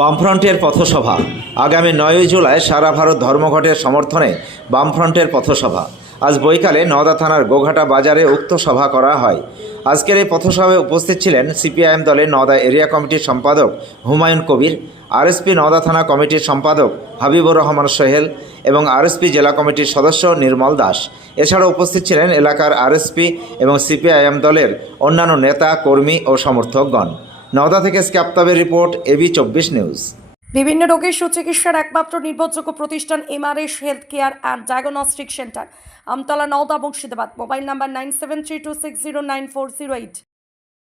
বামফ্রন্টের পথসভা। আগামী নয়ই জুলাই সারা ভারত ধর্মঘটের সমর্থনে বামফ্রন্টের পথসভা। আজ বৈকালে নওদা থানার গোঘাটা বাজারে উক্ত সভা করা হয়। আজকের এই পথসভায় উপস্থিত ছিলেন সিপিআইএম দলের নওদা এরিয়া কমিটির সম্পাদক হুমায়ুন কবির, আরএসপি নওদা থানা কমিটির সম্পাদক হাবিবুর রহমান সোহেল এবং আরএসপি জেলা কমিটির সদস্য নির্মল দাস। এছাড়া উপস্থিত ছিলেন এলাকার আরএসপি এবং সিপিআইএম দলের অন্যান্য নেতা, কর্মী ও সমর্থকগণ। নওদা থেকে স্ক্যাপ্তাবের রিপোর্ট এবি চব্বিশ নিউজ। বিভিন্ন রোগের সুচিকিৎসার একমাত্র নির্ভরযোগ্য প্রতিষ্ঠান MRS health care and diagnostic centre. Amtala, Nowda, Murshidabad. Mobile number nine seven three two six zero nine four zero eight.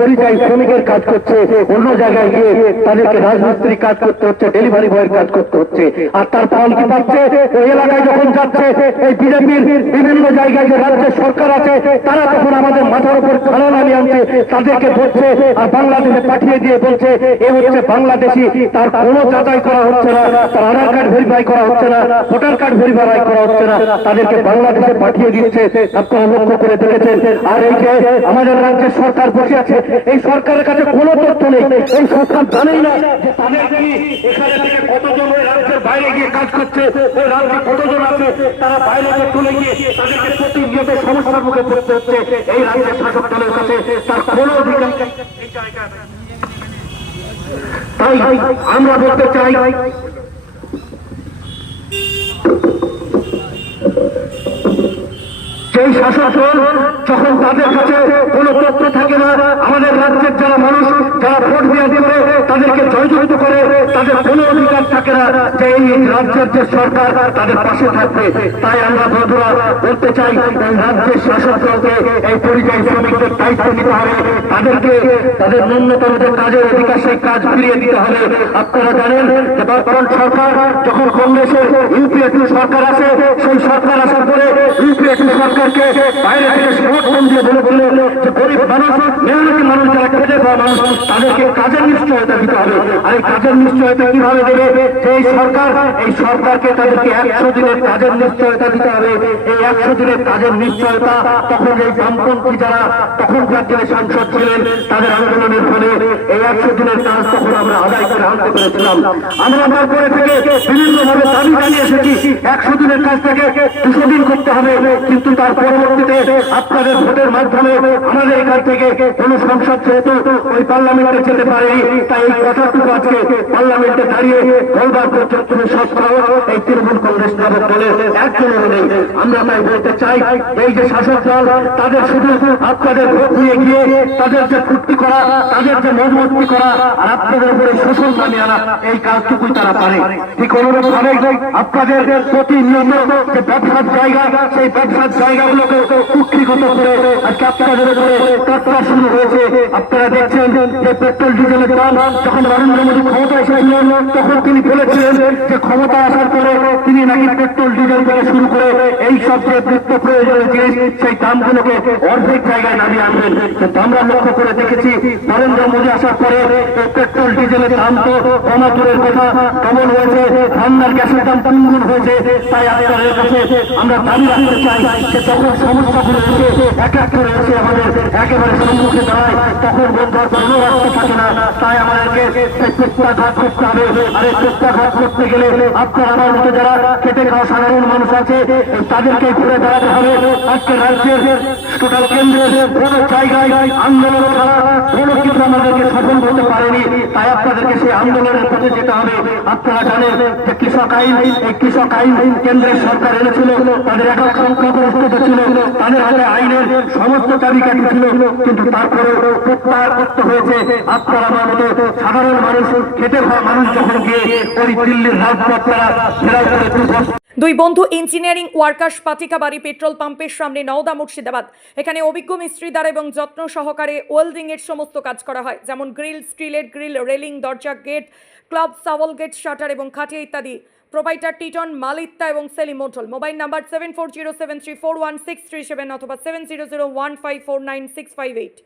পরিযায়ী শ্রমিকের কাজ করছে, অন্য জায়গায় গিয়ে তাদেরকে রাজমিস্ত্রি কাজ করতে হচ্ছে ডেলিভারি বয়ের কাজ করতে হচ্ছে। আর তার ফল কি পাচ্ছে? ওই এলাকায় যখন যাচ্ছে, এই বিজেপির বিভিন্ন জায়গায় যে রাজ্যের সরকার আছে, তারা তখন আমাদের মাথার উপর খানা নামিয়ে আনছে, তাদেরকে ধরছে আর বাংলাদেশে পাঠিয়ে দিয়ে বলছে, এ হচ্ছে বাংলাদেশি, তার কোনো যাচাই করা হচ্ছে না, তার আধার কার্ড ভেরিফাই করা হচ্ছে না, ভোটার কার্ড ভেরিফাই করা হচ্ছে না, তাদেরকে বাংলাদেশে পাঠিয়ে দিচ্ছে আপনারা লক্ষ্য করে দেখেছেন? আর এই যে আমাদের রাজ্যের সরকার বসে আছে। এই সরকারের কাছে কোনো তথ্য নেই। এই সরকার জানেই না কতজন বাইরে গিয়ে তাই আমরা বলতে চাই শাসক যখন তাদের কাছে কোনো তথ্য থাকে না, আমাদের রাজ্যের যারা মানুষ, যারা ভোট দিয়ে করে, তাদেরকে জয়যুক্ত করে, তাদের কোনো অধিকার থাকে না যে এই রাজ্যের যে সরকার তাদের পাশে থাকবে। তাই আমরা বন্ধুরা বলতে চাই, এই রাজ্যের শাসক এই পরিযায়ী শ্রমিকদের দায়িত্ব নিতে হবে। তাদেরকে, তাদের ন্যূনতম যে কাজের অধিকার, সেই কাজ ফিরিয়ে দিতে হবে। আপনারা জানেন বর্তমান সরকার, যখন কংগ্রেসের ইউপিএ সরকার আছে সেই সরকার আসার সরকারকে বাইরে থেকে সমর্থন দিয়ে বলেছিল যে গরিব মানুষ মেহনতি মানুষ যারা খাওয়া মানুষ তাদেরকে কাজের নিশ্চয়তা দিতে হবে। আর এই কাজের নিশ্চয়তা কীভাবে দেবে? যে এই সরকার, এই সরকারকে তাদেরকে একশো দিনের কাজের নিশ্চয়তা দিতে হবে। এই একশো দিনের কাজের নিশ্চয়তা তখন এই বামপন্থী যারা তখনকার দিনে সাংসদ ছিলেন, তাদের আন্দোলনের ফলে এই একশো দিনের কাজ তখন আমরা আদায় করে আনতে পেরেছিলাম। আমরা তারপরে থেকে বিভিন্ন ভাবে দাবি জানিয়ে এসেছি, একশো দিনের কাজ থেকে দুশো দিন করতে হবে। কিন্তু তার পরবর্তীতে আপনাদের ভোটের মাধ্যমে আমাদের এখান থেকে কোন সংসদ যেহেতু ওই পার্লামেন্টে যেতে পারেনি। তাই এই কথাটুকু আজকে পার্লামেন্টে দাঁড়িয়ে বলবার পর্যন্ত সস্তাহ এই তৃণমূল কংগ্রেস নামক দলের একজনেরও নেই। আমরা তাই বলতে চাই, এই যে শাসক দল, তাদের শুধু আপনাদের ভোট নিয়ে গিয়ে তাদের যে ফুর্তি করা, তাদের যে মজমতি করা, আর আপনাদের উপরে শোষণ নামিয়ে আনা, এই কাজটুকুই তারা পারে। ঠিক অনুরূপ ভাবে আপনাদের প্রতিনিয়ত যে ব্যবসার জায়গা, সেই ব্যবসার জায়গাগুলোকে কুক্ষিগত করে আজকে আপনাদের উপরে তৎপর শুরু হয়েছে। আপনারা দেখছেন যে পেট্রোল, ডিজেলের দাম, যখন নরেন্দ্র মোদী ক্ষমতা এসেছিলেন, তখন তিনি বলেছিলেন যে ক্ষমতা আসার পরে তিনি নাকি পেট্রোল, ডিজেল থেকে শুরু করে এই সব যে নিত্য প্রয়োজনীয় জিনিস, সেই দামগুলোকে অর্ধেক জায়গায় নামিয়ে আনবেন। আমরা লক্ষ্য করে দেখেছি, নরেন্দ্র মোদী আসার পরে পেট্রোল, ডিজেলের দাম তো দূরের কথা কেমন হয়েছে রান্নার গ্যাসের দাম তিনগুণ হয়েছে তাই আপনাদের কাছে আমরা দাবি রাখতে চাই যে যখন সমস্যাগুলো এসে এক এক করে এসে আমাদের একেবারে সম্মুখে দাঁড়ায়, তখন বন্ধুর কোনো থাকে না। তাই আমাদেরকে প্রত্যাঘাত করতে হবে। আর এই প্রত্যাঘাত করতে গেলে আপনার আমার মতো যারা খেটে খাওয়া সাধারণ মানুষ আছে, তাদেরকে ঘুরে দাঁড়াতে হবে। আজকে রাজ্যের টোটাল কেন্দ্রের কোনো জায়গায় আন্দোলন কোনো কিছু আমাদেরকে সফল করতে পারেনি। তাই আপনাদেরকে সেই আন্দোলনের পথে যেতে হবে। আপনারা জানেন যে কৃষক আইন, এই কৃষক আইন কেন্দ্রের সরকার এনেছিল, তাদের একক ছিল তাদের হাতে আইনের সমস্ত চাবিকাঠি ছিল, কিন্তু তারপরে প্রত্যাহার করতে হয়েছে। আপনার মতো সাধারণ মানুষ খাওয়া মানুষ যখন গিয়ে ওই দিল্লির রাজপথ করে দুই বন্ধু ইঞ্জিনিয়ারিং ওয়ার্কার্স পাতিকা বাড়ি পেট্রোল পাম্পের সামনে নওদা মুর্শিদাবাদ। এখানে অভিজ্ঞ মিস্ত্রি দ্বারা এবং যত্ন সহকারে ওয়েল্ডিং এর সমস্ত কাজ করা হয়। যেমন গ্রিল, স্টিলের গ্রিল, রেলিং, দরজা, গেট, ক্লাব, সাওয়াল গেট, শাটার এবং খাটিয়া ইত্যাদি। প্রোভাইডার টিটন, মালিত্তা এবং সেলি Motul. Mobile number seven four zero seven three four one six three seven অথবা seven zero zero one five four nine six five eight